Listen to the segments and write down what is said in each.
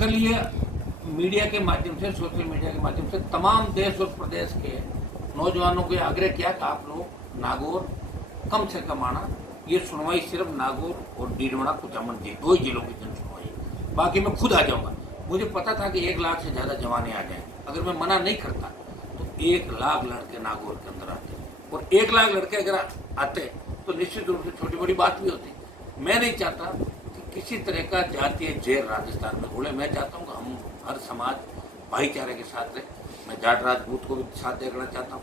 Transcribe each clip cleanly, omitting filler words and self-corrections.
कल ये मीडिया के माध्यम से, सोशल मीडिया के माध्यम से तमाम देश और प्रदेश के नौजवानों को आग्रह किया कि आप लोग नागौर कम से कम आना। ये सुनवाई सिर्फ नागौर और डीडवाना कुचामन जी 2 ही जिलों की जन सुनवाई, बाकी मैं खुद आ जाऊंगा। मुझे पता था कि 1 लाख से ज़्यादा जवाने आ जाएंगे। अगर मैं मना नहीं करता तो 1 लाख लड़के नागौर के अंदर आते, और 1 लाख लड़के अगर आते तो निश्चित रूप से छोटी बड़ी बात भी होती। मैं नहीं चाहता कि किसी तरह का जातीय जहर राजस्थान में घोले। मैं चाहता हूँ कि हम हर समाज भाईचारे के साथ रहे। मैं जाट राजपूत को भी साथ देखना चाहता हूँ,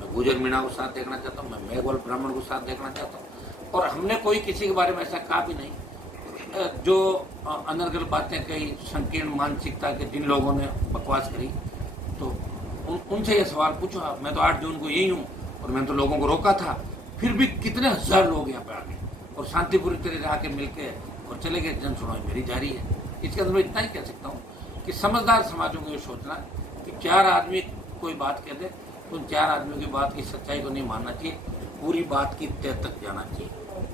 मैं गुजर मीणा को साथ देखना चाहता हूँ, मैं मेघवाल ब्राह्मण को साथ देखना चाहता हूँ। और हमने कोई किसी के बारे में ऐसा कहा भी नहीं। जो अनर्गल बातें कही, संकीर्ण मानसिकता के जिन लोगों ने बकवास करी, तो उनसे ये सवाल पूछो आप। मैं तो 8 जून को यही हूँ और मैंने तो लोगों को रोका था, फिर भी कितने हजार लोग यहाँ पे आ गए और शांतिपूरी तरह से आके मिलके और चले गए। जन सुनवाई मेरी जारी है। इसके अंदर मैं इतना ही कह सकता हूँ कि समझदार समाजों को ये सोचना कि 4 आदमी कोई बात कह दे तो उन 4 आदमियों की बात की सच्चाई को नहीं मानना चाहिए, पूरी बात की तह तक जाना चाहिए।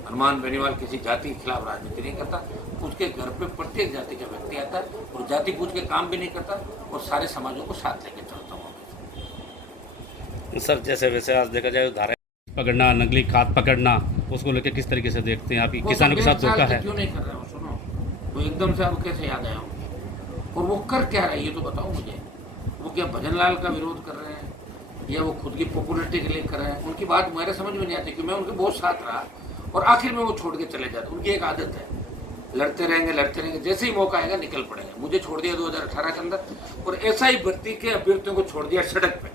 हनुमान बेनीवाल किसी जाति के खिलाफ राजनीति नहीं करता। उसके घर पे प्रत्येक जाति का व्यक्ति आता है और जाति पूछ के काम भी नहीं करता और सारे समाजों को साथ लेके चलता हूँ। सर, जैसे वैसे आज देखा जाए धारा पकड़ना, नकली खाद पकड़ना, उसको लेकर किस तरीके से देखते हैं आप? किसानों के साथ धोखा है। क्यों नहीं कर रहे हो? सुनो, वो एकदम से अब कैसे याद आया हो? और वो कर क्या रहे हैं ये तो बताओ मुझे। वो क्या भजनलाल का विरोध कर रहे हैं या वो खुद की पॉपुलरिटी के लिए कर रहे हैं? उनकी बात मेरे समझ में नहीं आती कि मैं उनके बहुत साथ रहा और आखिर में वो छोड़ के चले जाते। उनकी एक आदत है, लड़ते रहेंगे, जैसे ही मौका आएगा निकल पड़ेंगे। मुझे छोड़ दिया 2018 के अंदर और ऐसा ही भर्ती के अभ्यर्थियों को छोड़ दिया सड़क पे,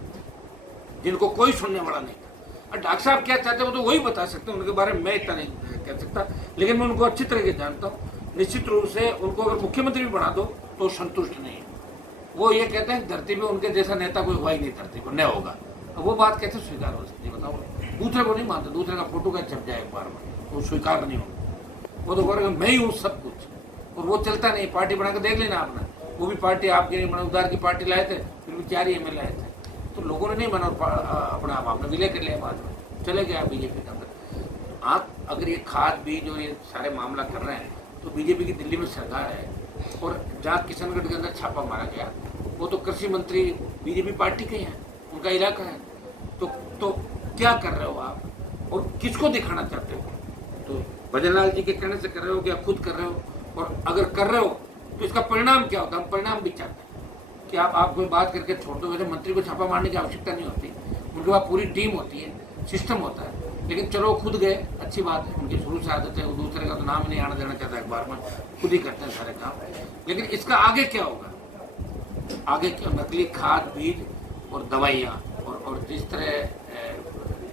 जिनको कोई सुनने वाला नहीं था। और डॉक्टर साहब क्या चाहते हैं वो तो वही बता सकते हैं, उनके बारे में मैं इतना नहीं कह सकता, लेकिन मैं उनको अच्छी तरह से जानता हूँ। निश्चित रूप से उनको अगर मुख्यमंत्री भी बना दो तो संतुष्ट नहीं है। वो ये कहते हैं धरती पे उनके जैसा नेता कोई हुआ ही नहीं धरती पर, नहीं होगा। अब वो बात कैसे स्वीकार हो सकती है बताओ? दूसरे को नहीं मानते, दूसरे का फोटो का छप जाए एक बार में तो स्वीकार नहीं होगा। वो तो कहेगा मैं ही हूँ सब कुछ, और वो चलता नहीं। पार्टी बना के देख लेना आपने, वो भी पार्टी आपके नहीं बना, उधार की पार्टी लाए थे, फिर भी 4 ही MLA आए थे, तो लोगों ने नहीं माना और अपना आपने विलय कर लिया, बाद में चले गया बीजेपी के अंदर। आप अगर ये खाद बीज और ये सारे मामला कर रहे हैं तो बीजेपी की दिल्ली में सरकार है, और जहाँ किशनगढ़ के अंदर छापा मारा गया वो तो कृषि मंत्री बीजेपी पार्टी के हैं, उनका इलाका है। तो क्या कर रहे हो आप और किसको दिखाना चाहते हो? तो भजनलाल जी के कहने से कर रहे हो या खुद कर रहे हो? और अगर कर रहे हो तो इसका परिणाम क्या होता है? हम परिणाम भी चाहते हैं कि आप कोई बात करके छोड़ दो। वैसे मंत्री को छापा मारने की आवश्यकता नहीं होती, उनके पास पूरी टीम होती है, सिस्टम होता है। लेकिन चलो खुद गए, अच्छी बात है, उनकी शुरू से आदत है, वो दूसरे का तो नाम ही नहीं आना देना चाहता अखबार में, खुद ही करते हैं सारे काम। लेकिन इसका आगे क्या होगा? आगे क्या? नकली खाद बीज और दवाइयाँ और जिस तरह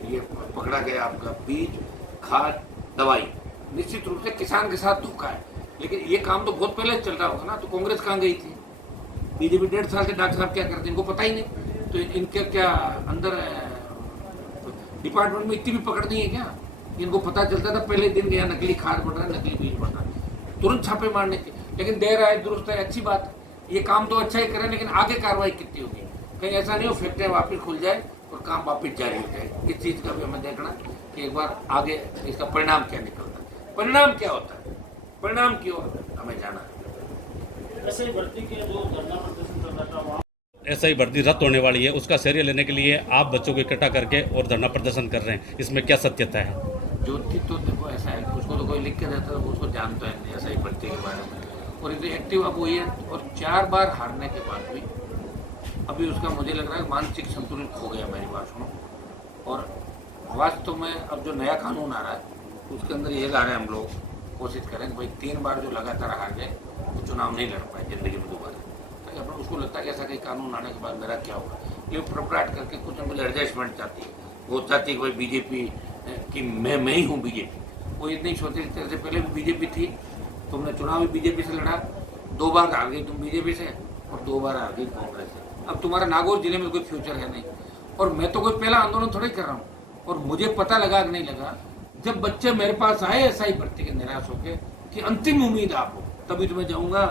ये पकड़ा गया आपका बीज, खाद, दवाई, निश्चित रूप से किसान के साथ धोखा है। लेकिन ये काम तो बहुत पहले चल रहा होगा ना, तो कांग्रेस कहाँ गई थी? बीजेपी 1.5 साल से डॉक्टर साहब क्या करते हैं इनको पता ही नहीं। तो इनके क्या अंदर डिपार्टमेंट में इतनी भी पकड़ नहीं है क्या? इनको पता चलता था पहले दिन गया नकली खाद बढ़ रहा है, नकली बीज बढ़ रहा है, तुरंत छापे मारने के। लेकिन देर आए दुरुस्त है, अच्छी बात है, ये काम तो अच्छा ही करें, लेकिन आगे कार्रवाई कितनी होगी? कहीं ऐसा नहीं हो फैक्ट्रियाँ वापिस खुल जाए और काम वापिस जारी हो जाए। इस चीज़ का भी हमें देखना कि एक बार आगे इसका परिणाम क्या निकलता है, परिणाम क्या होता है, परिणाम क्यों हमें जाना है। ऐसे ही भर्ती के जो धरना प्रदर्शन चल रहा था वहाँ ऐसा ही भर्ती रद्द होने वाली है, उसका श्रेय लेने के लिए आप बच्चों को इकट्ठा करके और धरना प्रदर्शन कर रहे हैं, इसमें क्या सत्यता है? ज्योति तो देखो ऐसा है, उसको तो कोई लिख के देता है, उसको जानता है नहीं ऐसा ही भर्ती के बारे में। और ये तो एक्टिव अब हुई है, और 4 बार हारने के बाद भी अभी उसका मुझे लग रहा है मानसिक संतुलन खो गया। मेरी बात सुनो, और वास्तव में अब जो नया कानून आ रहा है उसके अंदर ये ला रहे हैं हम लोग, कोशिश करें कि भाई 3 बार जो लगातार हार गए वो चुनाव नहीं लड़ पाए जिंदगी में दोबारा। ताकि अपन उसको लगता है कि ऐसा कहीं कानून आने के बाद मेरा क्या होगा, ये प्रपराट करके कुछ न कुछ एडजस्टमेंट चाहती है। वो चाहती है कि भाई बीजेपी कि मैं ही हूँ बीजेपी। वो इतनी सोची तरह से पहले भी बीजेपी थी, तुमने चुनाव भी बीजेपी से लड़ा, 2 बार हार गई तुम बीजेपी से और 2 बार हार गई कांग्रेस से। अब तुम्हारा नागौर जिले में कोई फ्यूचर है नहीं, और मैं तो कोई पहला आंदोलन थोड़ा ही कर रहा हूँ। और मुझे पता लगा कि नहीं लगा, जब बच्चे मेरे पास आए ऐसा ही भर्ती के निराश होकर कि अंतिम उम्मीद आप हो, तभी तो मैं जाऊँगा।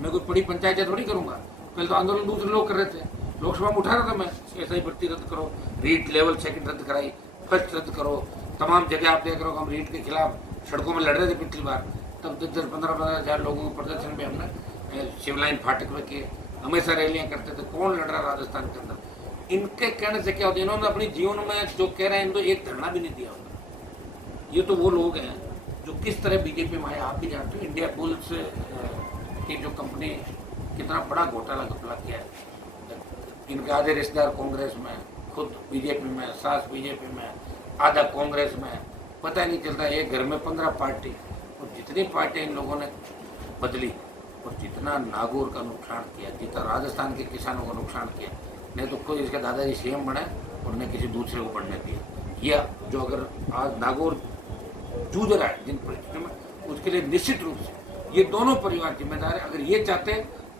मैं कोई बड़ी पंचायतें थोड़ी करूँगा। पहले तो आंदोलन दूसरे लोग कर रहे थे, लोकसभा में उठा रहा था मैं, ऐसा ही भर्ती रद्द करो, रीट लेवल 2 रद्द कराई, फर्स्ट रद्द करो, तमाम जगह आप देख रहे हो हम रीट के खिलाफ सड़कों में लड़ रहे थे पिछली बार, तब 10-15 हज़ार लोगों के प्रदर्शन पे हमने शिवलाइन फाटक में किए, हमेशा रैलियां करते थे। कौन लड़ रहा राजस्थान के अंदर? इनके कहने से क्या होता है, इन्होंने अपने जीवन में जो कह रहे हैं इनको एक धरना भी नहीं दिया होता। ये तो वो लोग हैं जो किस तरह बीजेपी में आए। आप भी जानते हो इंडिया बुल्स की जो कंपनी कितना बड़ा घोटाला घपला किया है। इनके आधे रिश्तेदार कांग्रेस में, खुद बीजेपी में, सास बीजेपी में, आधा कांग्रेस में, पता नहीं चलता। एक घर में 15 पार्टी, और जितनी पार्टी इन लोगों ने बदली और जितना नागौर का नुकसान किया, जितना राजस्थान के किसानों का नुकसान किया, नहीं तो कोई इसके दादाजी सीएम बने और न किसी दूसरे को बनने दिया। या जो अगर आज नागौर जूझ रहा है जिन परिस्थितियों में, उसके लिए निश्चित रूप से ये दोनों परिवार जिम्मेदार है। अगर ये चाहते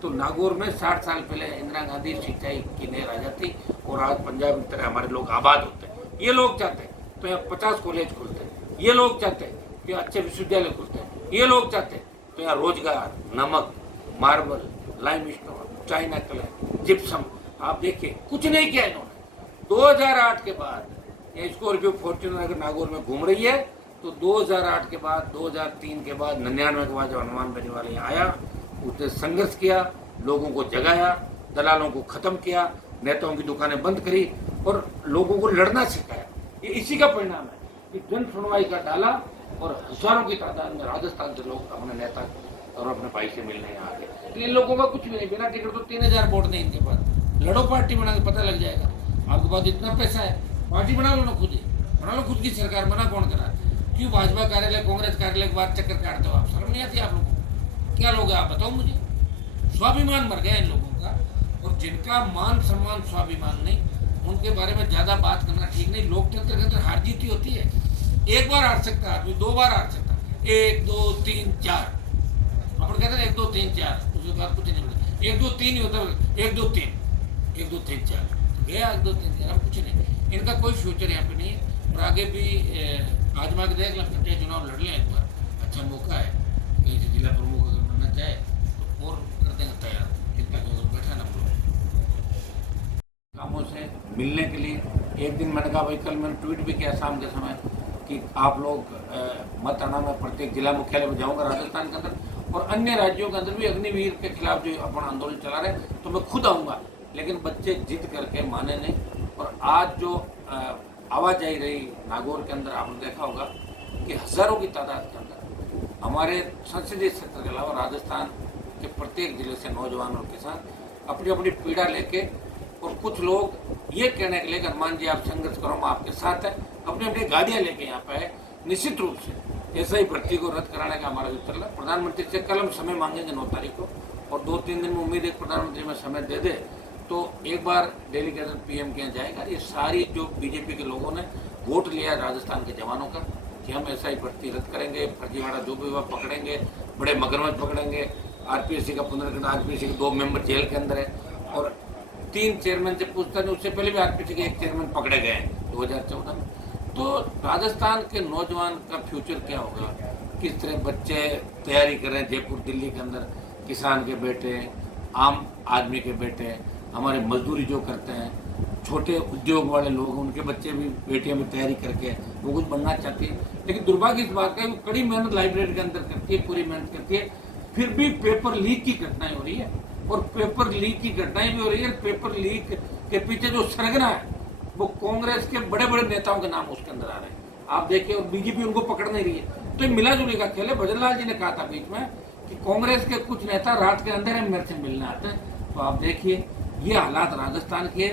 तो नागौर में 60 साल पहले इंदिरा गांधी सिंचाई की नहर आ जाती और आज पंजाब की तरह हमारे लोग आबाद होते। ये लोग चाहते तो यहाँ 50 कॉलेज खुलते। ये लोग चाहते कि अच्छे विश्वविद्यालय खुलते। ये लोग चाहते तो यहाँ रोजगार, नमक, marble, limestone, China colour, gypsum, आप देखिए कुछ नहीं किया इन्होंने। 2008 के बाद ये स्कॉर्पियो फॉर्च्यूनर अगर नागौर में घूम रही है तो 2008 के बाद, 2003 के बाद, 99 के बाद जब हनुमान बेनीवाल यहाँ आया, उसने संघर्ष किया, लोगों को जगाया, दलालों को खत्म किया, नेताओं की दुकानें बंद करी और लोगों को लड़ना सिखाया। ये इसी का परिणाम है कि जन सुनवाई का डाला और हजारों की तादाद में राजस्थान से लोग अपने नेता और अपने भाई से मिलने यहाँ आ गए। तो इन लोगों का कुछ भी नहीं, बिना टिकट तो 3000 वोट नहीं इनके पास। लड़ो, पार्टी बना के पता लग जाएगा। आपके पास इतना पैसा है, पार्टी बना लो ना, खुद ही बना लो, खुद की सरकार। मना कौन करा? क्यों भाजपा कार्यालय, कांग्रेस कार्यालय के बाद चक्कर काटते हो आप? शर्म नहीं आती आप लोगों को? क्या लोग हैं आप बताओ मुझे? स्वाभिमान मर गया इन लोगों का। और जिनका मान सम्मान स्वाभिमान नहीं, उनके बारे में ज्यादा बात करना ठीक नहीं। लोकतंत्र के अंदर हार जीत ही होती है। एक बार हार सकता है आदमी, 2 बार हार सकता है। 1 2 3 4 अपन कहते हैं 1 2 3 4, उसके बाद कुछ नहीं मिलता। 1 2 3 ही होता है। 1 2 3 1 2 3 4 गया, 1 2 3 4, अब कुछ नहीं। इनका कोई फ्यूचर यहाँ पे नहीं है। और आगे भी आजमा के देख लें, चुनाव लड़ लें एक बार, अच्छा मौका है। कहीं से जिला प्रमुख अगर बनना चाहे तो और कर देंगे तैयार। कितना जो बैठा ना कामों से मिलने के लिए। एक दिन मैंने कहा भाई, कल मैंने ट्वीट भी किया शाम के समय कि आप लोग मत आना, मैं प्रत्येक जिला मुख्यालय में जाऊंगा राजस्थान के अंदर और अन्य राज्यों के अंदर भी अग्निवीर के खिलाफ जो अपन आंदोलन चला रहे हैं, तो मैं खुद आऊँगा। लेकिन बच्चे जिद करके माने नहीं। और आज जो आवाजाही रही नागौर के अंदर, आपने देखा होगा कि हजारों की तादाद के अंदर हमारे संसदीय क्षेत्र के अलावा राजस्थान के प्रत्येक जिले से नौजवान और किसान अपनी अपनी पीड़ा लेके, और कुछ लोग ये कहने के लिए कि हनुमान जी आप संघर्ष करो, हम आपके साथ है, अपनी अपनी गाड़ियाँ लेके यहाँ पे आए। निश्चित रूप से ऐसा ही भर्ती को रद्द कराने का हमारा जो चल रहा है, प्रधानमंत्री से कल हम समय मांगेंगे 9 तारीख को, और 2-3 दिन में उम्मीद है प्रधानमंत्री में समय दे दे तो एक बार डेलीगेशन पीएम के यहाँ जाएगा। ये सारी जो बीजेपी के लोगों ने वोट लिया राजस्थान के जवानों का कि हम ऐसा ही भर्ती रद्द करेंगे, फर्जीवाड़ा जो भी हुआ पकड़ेंगे, बड़े मगरमच्छ पकड़ेंगे। आरपीएससी का पुनर्गठन, आरपीएससी के 2 मेंबर जेल के अंदर है और 3 चेयरमैन से पूछता नहीं, उससे पहले भी आरपीएससी के 1 चेयरमैन पकड़े गए हैं 2014 में। तो राजस्थान के नौजवान का फ्यूचर क्या होगा? किस तरह बच्चे तैयारी कर रहे हैं जयपुर दिल्ली के अंदर, किसान के बेटे, आम आदमी के बेटे, हमारे मजदूरी जो करते हैं, छोटे उद्योग वाले लोग, उनके बच्चे भी, बेटियां भी तैयारी करके वो कुछ बनना चाहती है। लेकिन दुर्भाग्य इस बात का, वो कड़ी मेहनत लाइब्रेरी के अंदर करती है, पूरी मेहनत करती है, फिर भी पेपर लीक की घटनाएं हो रही है। और पेपर लीक की घटनाएं भी हो रही है। पेपर लीक के पीछे जो सरगना है वो कांग्रेस के बड़े बड़े नेताओं के नाम उसके अंदर आ रहे हैं, आप देखिए। और बीजेपी उनको पकड़ नहीं रही है। तो मिला जुली का खेल है। भजन लाल जी ने कहा था बीच में कि कांग्रेस के कुछ नेता रात के अंदर मेरे से मिलने आते हैं। तो आप देखिए ये हालात राजस्थान के।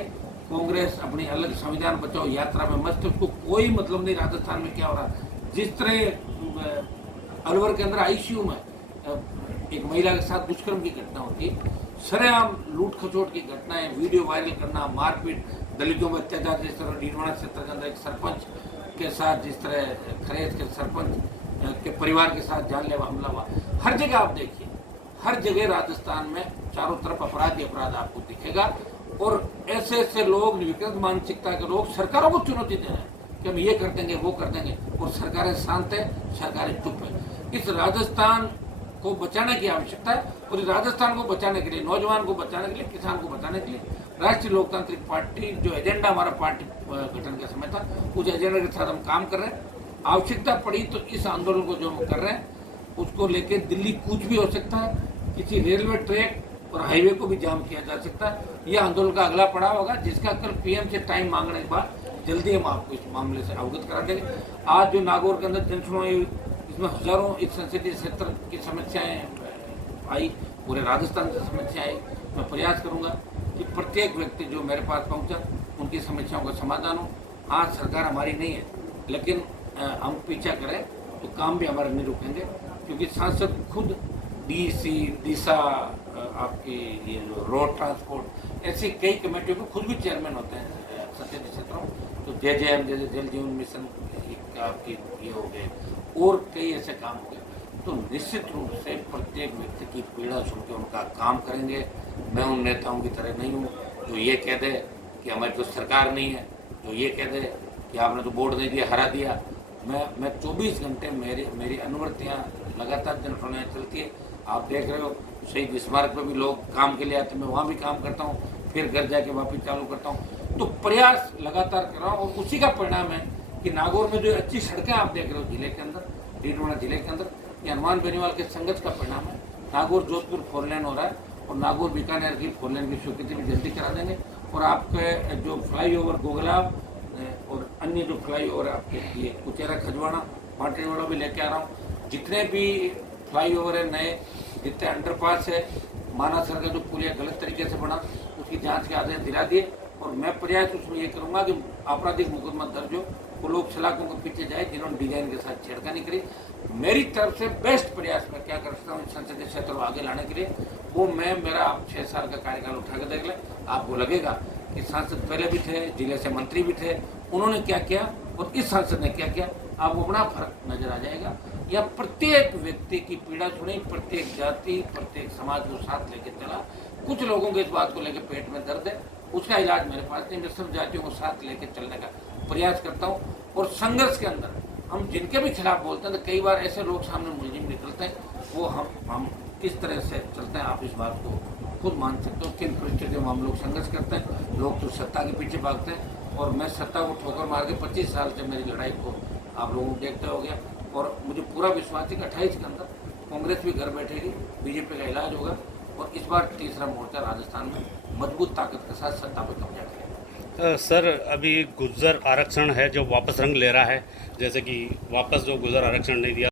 कांग्रेस अपनी अलग संविधान बचाओ यात्रा में मस्त, उसको कोई मतलब नहीं राजस्थान में क्या हो रहा। जिस तरह अलवर के अंदर आईसीयू में एक महिला के साथ दुष्कर्म की घटना होती, सरेआम लूट खचोट की घटनाएं, वीडियो वायरल करना, मारपीट, दलितों में अत्याचार, जिस तरह डीडवाना क्षेत्र के अंदर एक सरपंच के साथ, जिस तरह खरेज के सरपंच के परिवार के साथ जानलेवा हमला हुआ, हर जगह आप देखिए, हर जगह राजस्थान में चारों तरफ अपराध ही अपराध आपको दिखेगा। और ऐसे ऐसे लोग, विकृत मानसिकता के लोग सरकारों को चुनौती दे रहे हैं कि हम ये कर देंगे, वो कर देंगे, और सरकारें शांत है, सरकारें चुप है। इस राजस्थान को बचाने की आवश्यकता है। और इस राजस्थान को बचाने के लिए, नौजवान को बचाने के लिए, किसान को बचाने के लिए राष्ट्रीय लोकतांत्रिक पार्टी, जो एजेंडा हमारा पार्टी गठन के समय था, उस एजेंडा के साथ हम काम कर रहे हैं। आवश्यकता पड़ी तो इस आंदोलन को जो हम कर रहे हैं उसको लेकर दिल्ली कूच भी हो सकता है, किसी रेलवे ट्रैक और हाईवे को भी जाम किया जा सकता है। यह आंदोलन का अगला पड़ाव होगा, जिसका कल पीएम से टाइम मांगने के बाद जल्दी हम आपको इस मामले से अवगत करा देंगे। आज जो नागौर के अंदर जनसुनवाई हुई, इसमें हजारों इस संसदीय क्षेत्र की समस्याएं आई, पूरे राजस्थान की समस्या आई। मैं प्रयास करूंगा कि प्रत्येक व्यक्ति जो मेरे पास पहुंचा उनकी समस्याओं का समाधान हो। आज सरकार हमारी नहीं है, लेकिन हम पीछा करें तो काम भी हमारे नहीं रुकेंगे, क्योंकि सांसद खुद डीसी, दिशा, आपकी ये जो रोड ट्रांसपोर्ट, ऐसी कई कमेटियों के खुद भी चेयरमैन होते हैं संसदीय क्षेत्रों। तो JJM जैसे जल जीवन मिशन आपकी ये हो गए और कई ऐसे काम हो गए। तो निश्चित रूप से प्रत्येक व्यक्ति की पीड़ा सुन के उनका काम करेंगे। मैं उन नेताओं की तरह नहीं हूँ जो ये कह दे कि हमारी तो सरकार नहीं है, जो ये कह दे कि आपने तो वोट नहीं दिया, हरा दिया। मैं 24 घंटे मेरी अनुवर्तियाँ लगातार जनसुनवाई चलती है। आप देख रहे हो शहीद स्मारक पर भी लोग काम के लिए आते हैं, मैं वहाँ भी काम करता हूँ, फिर घर जाके वापस चालू करता हूँ। तो प्रयास लगातार कर रहा हूँ और उसी का परिणाम है कि नागौर में जो अच्छी सड़कें आप देख रहे हो जिले के अंदर, डीडवाना जिले के अंदर, ये हनुमान बेनीवाल के संघर्ष का परिणाम है। नागौर जोधपुर 4 लेन हो रहा है और नागौर बीकानेर की 4 लेन की स्वीकृति भी जल्दी करा देंगे। और आपके जो फ्लाईओवर गोगलाब और अन्य जो फ्लाईओवर आपके ये कुचेरा खजवाड़ा माटेवाड़ा भी लेके आ रहा हूँ। जितने भी फ्लाईओवर है नए, जितने अंडरपास है, मानासर का जो पुलिया गलत तरीके से बना उसकी जांच के आदेश दिला दिए। और मैं प्रयास उसमें ये करूँगा कि आपराधिक मुकदमा दर्ज हो, वो लोग सलाखों के पीछे जाए जिन्होंने डिजाइन के साथ छेड़खानी करी। मेरी तरफ से बेस्ट प्रयास मैं क्या कर सकता हूँ संसदीय क्षेत्र को आगे लाने के लिए, वो मेरा आप 6 साल का कार्यकाल उठा के देख लें, आपको लगेगा कि सांसद पहले भी थे, जिले से मंत्री भी थे, उन्होंने क्या किया और इस सांसद ने क्या किया, आपको बड़ा फर्क नजर आ जाएगा। या प्रत्येक व्यक्ति की पीड़ा सुनी, प्रत्येक जाति, प्रत्येक समाज को साथ लेके चला। कुछ लोगों के इस बात को लेकर पेट में दर्द है, उसका इलाज मेरे पास नहीं। मैं सब जातियों को साथ लेके चलने का प्रयास करता हूँ। और संघर्ष के अंदर हम जिनके भी खिलाफ बोलते हैं तो कई बार ऐसे लोग सामने मुलजिम निकलते हैं, वो हम किस तरह से चलते हैं आप इस बात को खुद मान सकते हो। किन परिस्थितियों में हम लोग संघर्ष करते हैं, लोग तो सत्ता के पीछे भागते हैं और मैं सत्ता को ठोकर मार के 25 साल से मेरी लड़ाई को आप लोगों को देखते हो गया। और मुझे पूरा विश्वास है कि 28 के अंदर कांग्रेस भी घर बैठेगी, बीजेपी का इलाज होगा और इस बार तीसरा मोर्चा राजस्थान में मजबूत ताकत के साथ सत्ता पर कब्जा करेगा। सर, अभी गुर्जर आरक्षण है जो वापस रंग ले रहा है, जैसे कि वापस जो गुर्जर आरक्षण नहीं दिया